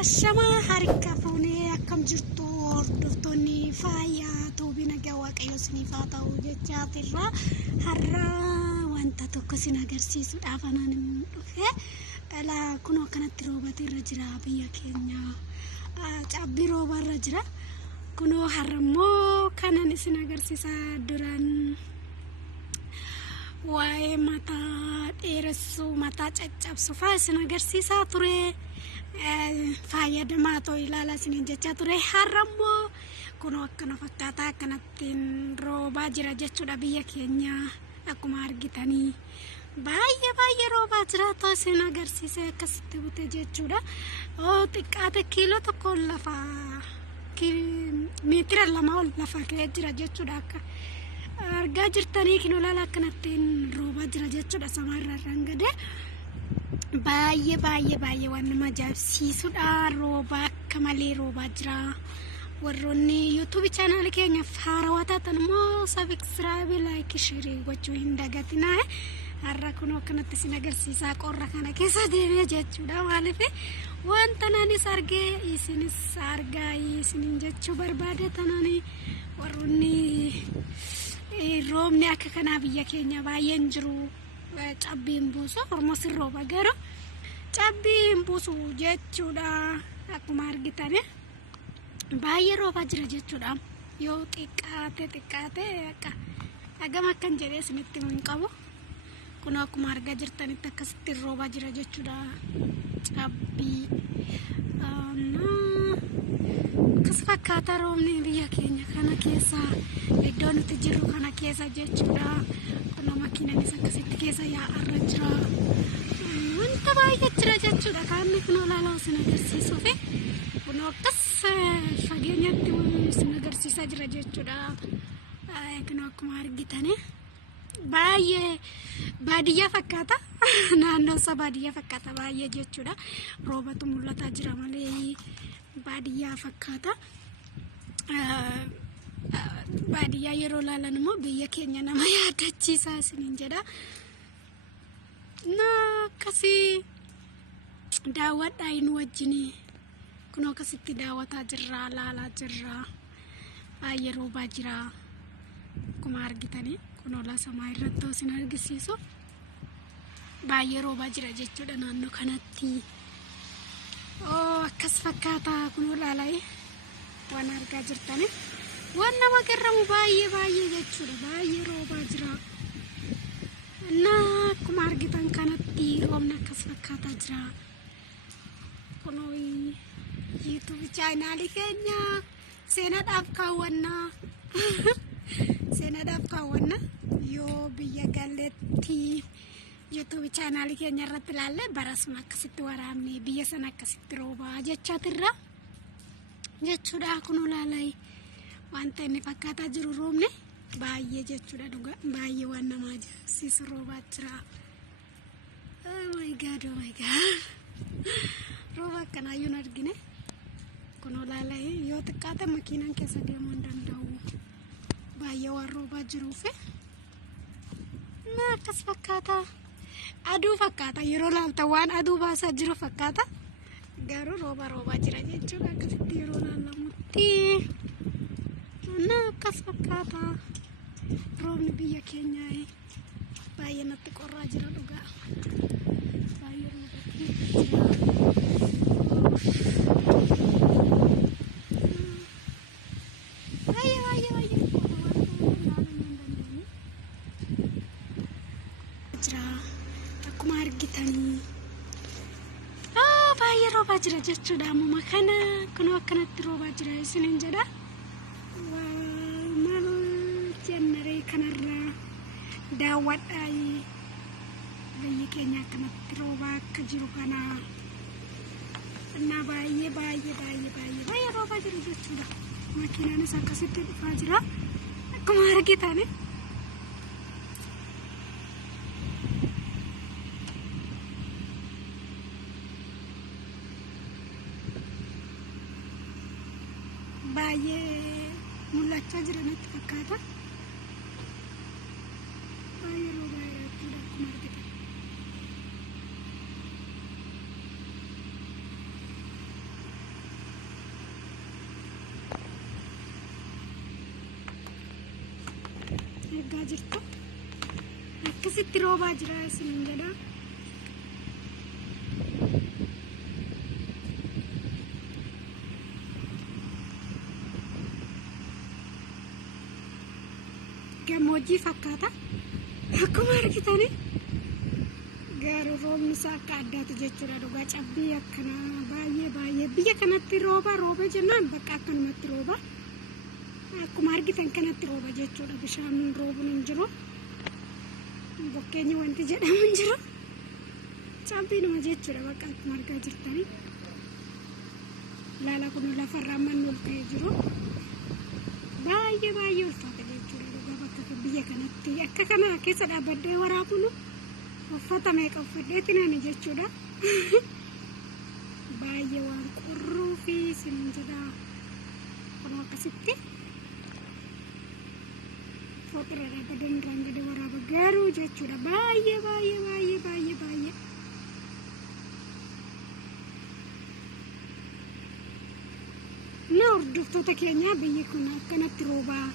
Ashama harika fuunee akkam jirtu hordoftoonni fayyaa Toobii nagaa waaqayyo isiniif haa ta'u jechaatirra har'a wanta tokko isin agarsiisuudhaaf anaan dhufe dhala kun akkanatti roobatirra jira biyya keenya cabbii roobarra jira kunoo har'ammoo kanan isin agarsiisaa duraan waa'ee mataa dheeressuu mataa caccabsuu fa'aa isin agarsiisaa ture. Fayyadamaa ta'uu ilaala isiniin jechaa ture har'ammoo kunoo akkana fakkaataa akkanattiin roobaa jira jechuudha biyya keenya akkuma argitanii baay'ee roobaa jira ta'uu isin agarsiise akkasitti bute jechuudha xiqqaate kiiloo tokko lafa meetira 2 ol lafa ka'ee jira jechuudha akka argaa jirtanii kinoo ilaala akkanattiin roobaa jira jechuudha samaarraa rangadee baay'ee waan nama ajaa'ibsiisudha roobaa akka malee roobaa jira warroonni YouTube channel keenya haarawaa taatan immoo subscribe like share gochuu hin dagatinaa har'a kun akkanatti isin agarsiisaa qorra kana keessa deemee jechuudha maaliif wanta naanis argee isinis argaa isiniin jechuu barbaade tanani warroonni roobni akka kanaa biyya keenya baay'een jiru cabbiin buusu ormos rooba garuu cabbiin buusu jechuudha akkuma argitanii baay'ee roobaa jira jechuudha yoo xiqqaate akka hagam akkan jedhee isinitti hin qabu kun akkuma argaa jirtanitti akkasitti roobaa jira jechuudha cabbii akkas fakkaata roobni biyya keenya kana keessa iddoo nuti jirru kana keessa jechuudha makiinanis akkasitti keessa yaa'arra jira wanta baay'ee jira jechuudha kaanni kun olaalaa isin agarsiisuuf kun akkas fageenyatti isin agarsiisaa jira jechuudha kun akkuma argitanii baay'ee baadiyyaa fakkaata naannoo isaa baadiyyaa fakkaata baay'ee jechuudha roobatu mul'ataa jira malee baadiyyaa fakkaata baadiyyaa yeroo laalan immoo biyya keenya nama yaadachiisaa isiniin jedha akkasii daawwadhaa hin wajjinii kun akkasitti daawwataa jirra laalaa jirra baay'ee roobaa jira akkuma argitanii kun olaa samaa irratti isin argisiisu baay'ee roobaa jira jechuudha naannoo kanatti akkas fakkaata kun olaalaa waan argaa jirtanii waan nama garramu baay'ee jechuudha baay'ee roobaa jira akkuma argitan kanatti roobni akkas fakkaataa jira kunoo YouTube channel keenya seenaadhaaf kaawwanna yoo biyya galeetti YouTube channel keenya irratti ilaalle barasuma akkasitti waraabne biyya sana akkasitti roobaa jechaatirra jechuudha kun olaalaa wanta inni fakkaataa jiru roobni baay'ee jechuudha dhuga baay'ee waan nama ajaa'ibsiisu roobaa jira oh my god rooba akkanaayyuu hin argine kun olaalaa yoo xiqqaate makiinaan keessa deemuu hin danda'u baay'ee waan roobaa jiruuf akkas fakkaata aduu fakkaata yeroo laalta waan aduu baasaa jiru fakkaata garuu roobaa jira jechuudha akkasitti yeroo laalamutti akkas fakkaata roobni biyya keenya baay'ee natti qorraa jira dhugaa baay'ee jira akkuma argitanii baay'ee roobaa jira jechuudha ammuma kana kun akkanatti roobaa jira isiniin jedha jennaree kanarraa daawwadhaa biyyi keenya akkanatti roobaa akka jiru kana baay'ee roobaa jira jechuudha makiinaanis akkasitti dhufaa jira akkuma argitanii baay'ee mul'achaa jira natti fakkaata baay'ee roobaa jira jechuudha akkuma argitan jirtu akkasitti roobaa jira isiniin jedha. Gammoojjii fakkaata akkuma argitani, garuu roobni isaa akka addaatu jechuudha. Dhugaa cabbii akkana baay'ee biyya kanatti rooba jennaan bakka akkanumatti rooba, akkuma argitan kanatti rooba jechuudha. Bishaan roobuun hin jiru, bokkeenyi wanti jedhamu hin jiru, cabbiinuma jechuudha bakka akkuma argaa jirtani. Laala kun lafarraa manni ol ka'ee jiru, baay'ee ulfaata jechuudha. Biyya kanatti akka kana keessa dhaabbadhee waraabuun uffata meeqa uffadheeti nani jechuudha. Baay'ee waan qorruu fi isiniin jedha. Kun akkasitti fooqirra dhaabbadhee irraan jedhee waraaba garuu jechuudha. Baay'ee. Na hordoftoota keenya biyyi kun akkanatti roobaa,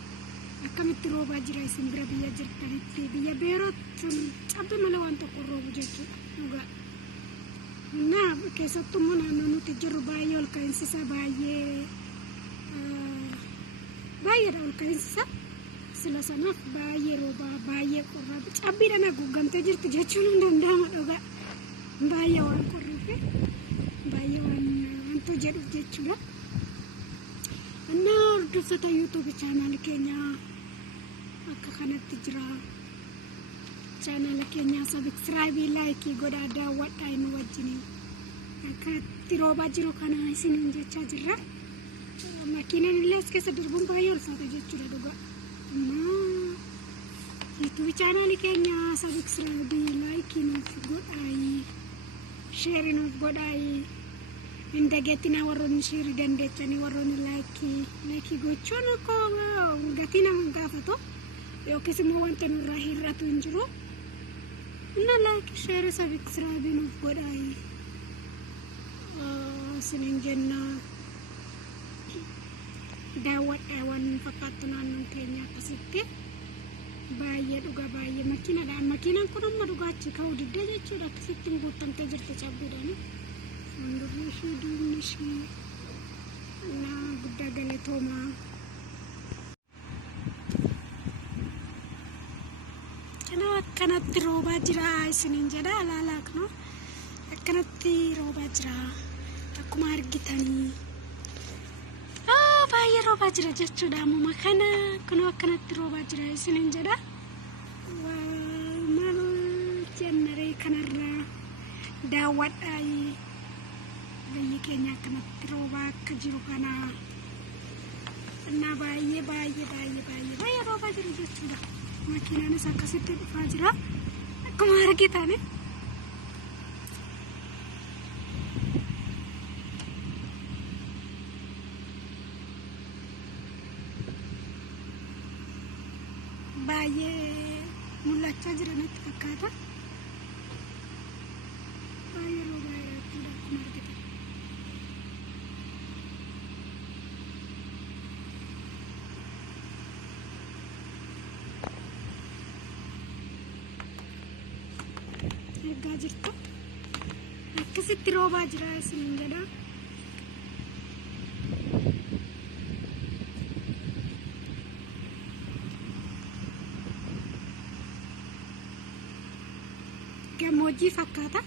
akkamitti roobaa jira isin bira biyya jirtanitti? Biyya beerootti cabbi malee waan tokko roobu jechuudha. Dhugaa na keessattummoo naannoo nuti jirru baay'ee ol ka'iinsa baay'eedha ol ka'iinsa. Sila sanaaf baay'ee roobaa, baay'ee qorraa, cabbiidhaan haguugamtee jirti jechuun hin danda'ama. Dhugaa baay'ee waan qorruufi baay'ee wantu jedhuuf jechuudha. Innaa hordoftoota YouTube channel keenya akka kanatti jira. Channel keenya subscribe, like godhaa, daawwadhaa inni wajjin akkatti roobaa jiru kana isiniin jechaa jirra. Makiinaan illee as keessa darbuun baay'ee ulfaata jechuudha. Dhugaa YouTube channel keenya subscribe, like nuuf godhaa, share nuuf godhaa. Indageetina warroonni share dandeessanii warroonni like gochuun akka gatii nama gaafatu yookiis immoo wanta nurraa hir'atu hin jiru. Inna like share subscribe nuuf godhaa isiniin jenna. Daawwadhaa waan fakkaatu naannoon keenya akkasitti baay'ee dhugaa baay'ee makiinadhaan. Makiinaan kun amma dhugaachi ka'uu diddee jechuudha. Akkasitti guutamtee jirti cabbiidhaan. Andurrishi duunishi na guddaa galatooma. Akkanatti roobaa jira isiniin jedha. Ilaalaa kunoo akkanatti roobaa jira akkuma argitanii. Baay'ee roobaa jira jechuudha. Ammuma kana kunoo akkanatti roobaa jira isiniin jedha. Maal jennaree kanarraa daawwadhaa. Biyyi keenya akkanatti roobaa akka jiru kana innaa baay'ee roobaa jira jechuudha. Makiinaanis akkasitti dhufaa jira akkuma argitani. Baay'ee mul'achaa jira natti fakkaata. Baay'ee roobaa jira jechuudha akkuma argitan. Argaa jirtu akkasitti roobaa jira isiniin jedha. Gammoojjii fakkaata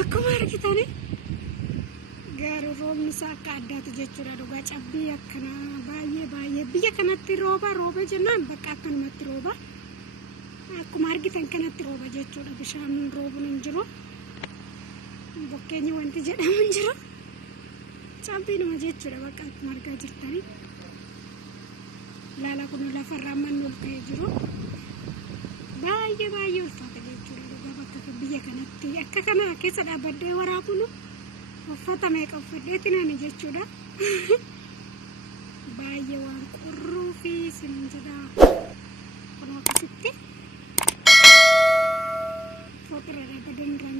akkuma argitani, garuu roobni isaa akka addaatu jechuudha. Dhugaa cabbii akkana baay'ee biyya kanatti rooba jennaan bakka akkanumatti rooba, akkuma argitan kanatti rooba jechuudha. Bishaan roobuun hin jiru, bokkeenyi wanti jedhamu hin jiru, cabbiinuma jechuudha bakka akkuma argaa jirtani. Laala kun lafarraa manni ol ka'ee jiru, baay'ee ulfaata jechuudha. Dhugaa bakka biyya kanatti akka kana keessa dhaabbadhee waraabuun uffata meeqa uffadheeti nani jechuudha. Baay'ee waan qorruu fi isiniin jedha. Kun akkasitti fooqirra dhaabbadhee irraan